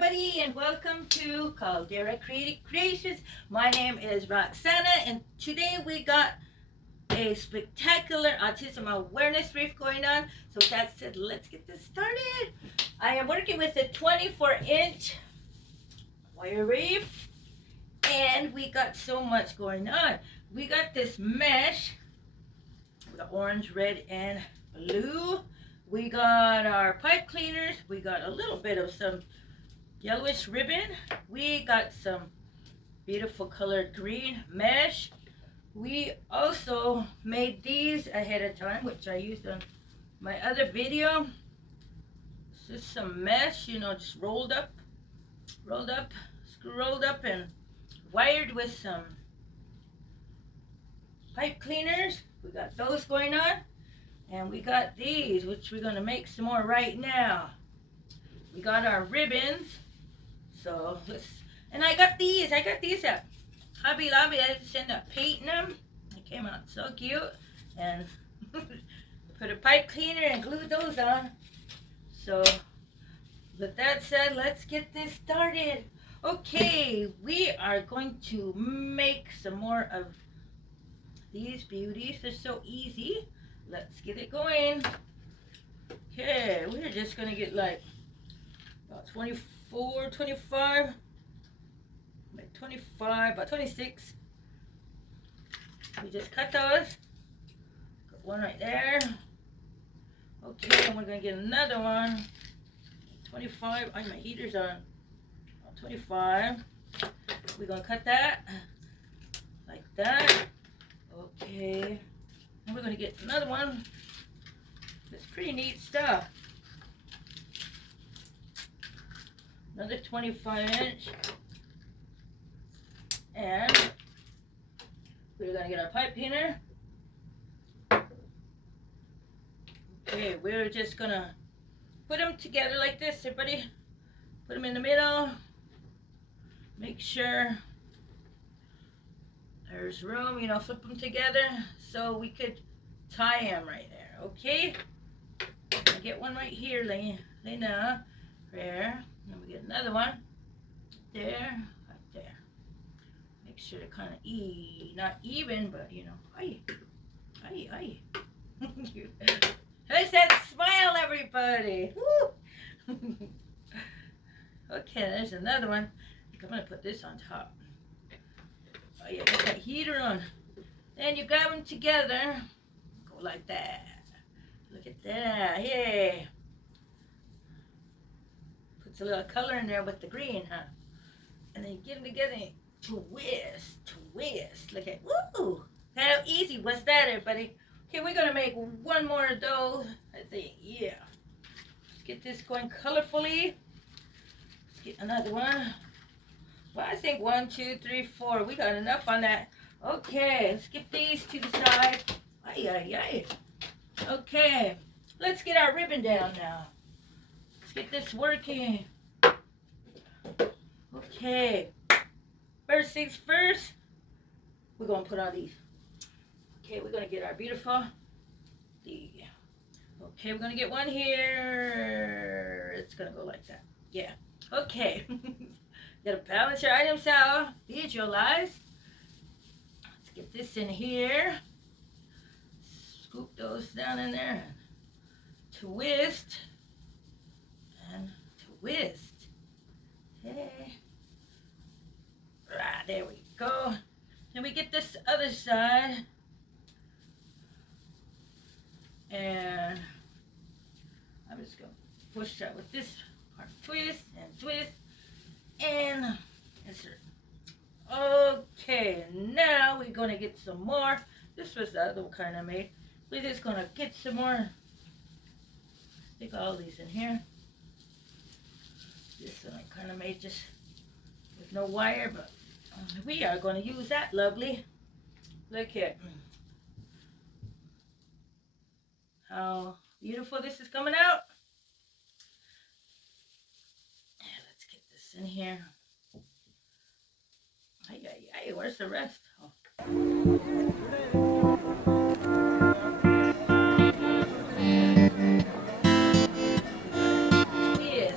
everybody, and welcome to Caldera Creative Creations. My name is Roxana, and today we got a spectacular autism awareness wreath going on. So with that said, let's get this started. I am working with a 24-inch wire wreath, and we got so much going on. We got this mesh, we got orange, red, and blue. We got our pipe cleaners. We got a little bit of some yellowish ribbon. We got some beautiful colored green mesh. We also made these ahead of time, which I used on my other video. This is some mesh, just rolled up, rolled up and wired with some pipe cleaners. We got those going on. And we got these, which we're going to make some more right now. We got our ribbons. So and I got these at Hobby Lobby. I just ended up painting them. They came out so cute. And put a pipe cleaner and glued those on. So with that said, let's get this started. Okay, we are going to make some more of these beauties. They're so easy. Let's get it going. Okay, we're just going to get like about 24, 25, like 25, about 26. We just cut those. Got one right there. Okay, and we're going to get another one. 25. My heater's on. 25. We're going to cut that like that. Okay. And we're going to get another one. That's pretty neat stuff. Another 25-inch. And we're going to get our pipe cleaner. Okay, we're just going to put them together like this, everybody. Put them in the middle. Make sure there's room, flip them together so we could tie them right there, okay? I get one right here, lay down, there. And we get another one there, right there. Make sure they're kind of not even, but aye. There's that smile, everybody. Woo! Okay, there's another one. I'm gonna put this on top. Oh yeah, get that heater on. Then you grab them together. Go like that. Look at that. Yeah. Puts a little color in there with the green, huh? And then you get them together and twist. Look at, woo! How easy was that, everybody? Okay, we're gonna make one more of those. I think, yeah. Let's get this going colorfully. Let's get another one. Well, I think 1, 2, 3, 4. We got enough on that. Okay, let's get these to the side. Aye. Okay, let's get our ribbon down now. Let's get this working. Okay, first things first, we're going to put on these. Okay, we're going to get our beautiful. Okay, we're going to get one here. It's going to go like that. Yeah, okay. Gotta balance your items out. Visualize. Let's get this in here. Scoop those down in there. Twist. And twist. Okay. Right, there we go. Then we get this other side. And I'm just going to push that with this part. Twist and twist. And insert. Okay, now we're going to get some more. This was the other kind I made. We're just going to get some more. Stick all these in here. This one I kind of made just with no wire, but we are going to use that lovely. Look at how beautiful this is coming out. In here. Ay, where's the rest? Oh. Yes.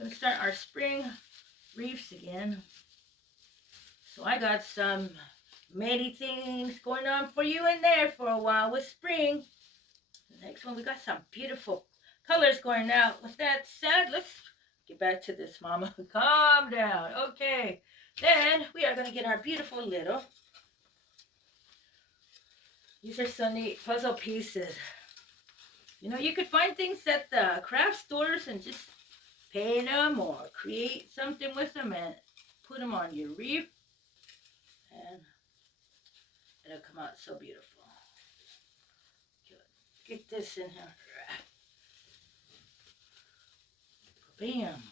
going to start our spring wreaths again. So I got some many things going on for you in there for a while with spring. The next one, we got some beautiful colors going out. With that said, let's get back to this, Mama. Calm down. Okay. Then we are going to get our beautiful little. These are so neat puzzle pieces. You know, you could find things at the craft stores and just paint them or create something with them and put them on your wreath. And it'll come out so beautiful. Good. Get this in here. Bam.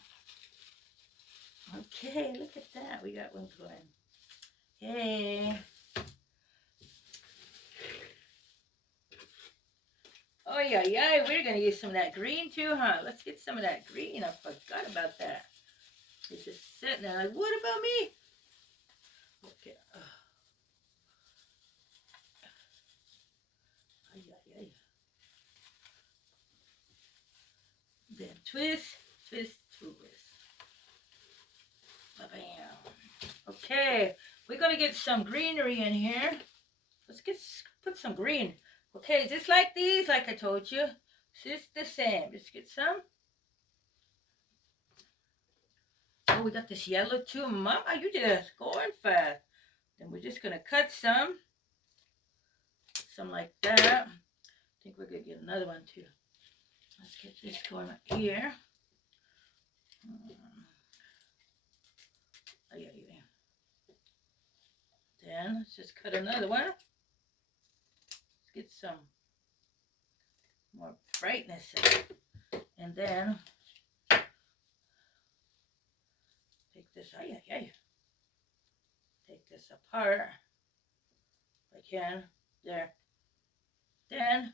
Okay, look at that. We got one going. Hey. Oh, yeah, yeah. We're going to use some of that green too, huh? Let's get some of that green. I forgot about that. It's just sitting there like, what about me? Okay. Ay, ay, ay. Then twist, twist, twist. Bam. Okay, we're going to get some greenery in here. Let's put some green. Okay, just like these, like I told you. It's just the same. Just get some. Oh, we got this yellow too. Mama, you just going fast. Then we're just going to cut some. Some like that. I think we're going to get another one too. Let's get this going right here. Oh, yeah, yeah. Then let's just cut another one. Let's get some more brightness in it. And then take this, take this apart if I can. There. Then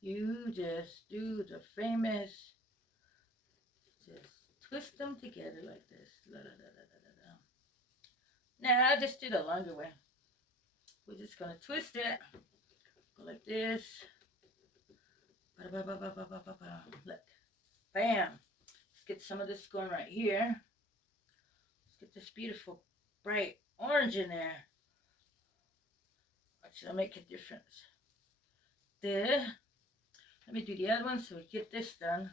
you just do the famous, just twist them together like this. Da, da, da, da, da, da. Now I'll just do the longer way. We're just gonna twist it. Go like this. Look. Bam. Let's get some of this going right here. Let's get this beautiful bright orange in there. Watch, it'll make a difference. There. Let me do the other one so we get this done.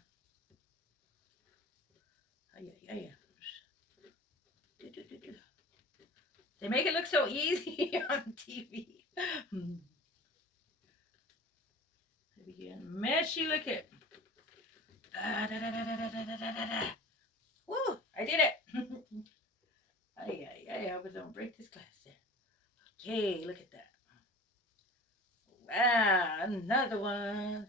They make it look so easy on TV. They begin meshy. Look at. Woo! I did it. I hope I don't break this glass there. Okay, look at that. Wow, another one.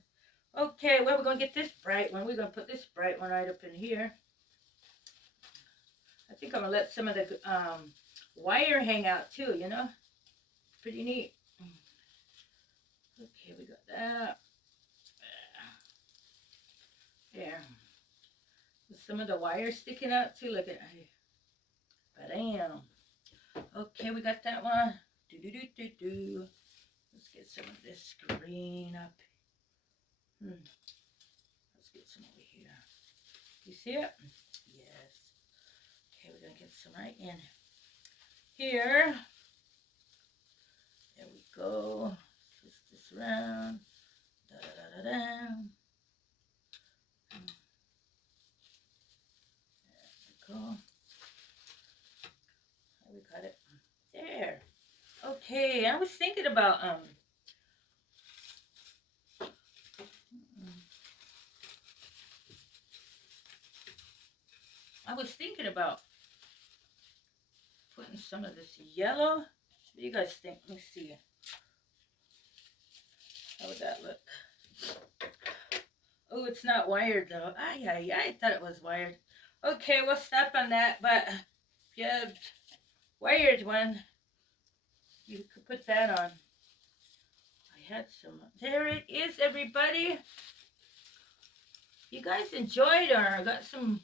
Okay, well, we're going to get this bright one. We're going to put this bright one right up in here. I think I'm going to let some of the wire hang out too, you know. Pretty neat. Okay, we got that. There. With some of the wire sticking out too. Look at it. Bam. Okay, we got that one. Do. Let's get some of this green up. Let's get some over here. You see it? Yes. Okay, we're going to get some right in here. There we go. Twist this around. Da-da-da-da-da. There we go. We got it. There. Okay, I was thinking about putting some of this yellow. What do you guys think? Let me see. How would that look? Oh, it's not wired though. I thought it was wired. Okay, we'll stop on that, but if you have wired one, you could put that on. I had some. There it is, everybody. You guys enjoyed or got some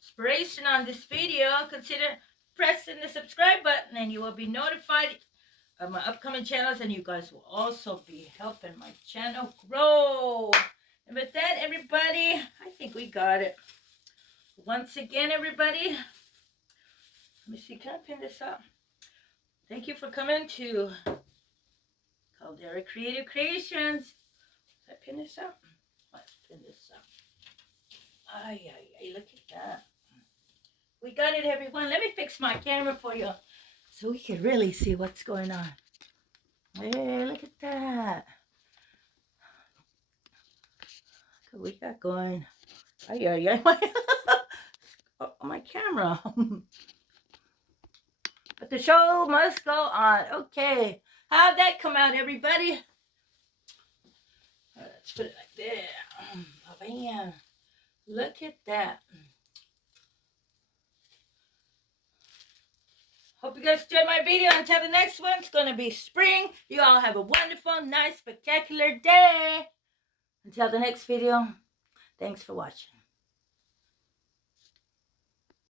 inspiration on this video, consider pressing the subscribe button and you will be notified of my upcoming channels, and you guys will also be helping my channel grow. And with that, everybody, I think we got it. once again, everybody, let me see, can I pin this up? Thank you for coming to Caldera Creative Creations. Can I pin this up? Let's pin this up. Ay, ay, ay, look at that. We got it, everyone. Let me fix my camera for you so we can really see what's going on. Hey, look at that. Look what we got going. Ay, ay, ay. Oh, my camera. But the show must go on. Okay. How'd that come out, everybody? Let's put it like there. Oh, man. Look at that. Hope you guys enjoyed my video. Until the next one, it's going to be spring. You all have a wonderful, nice, spectacular day. Until the next video, thanks for watching.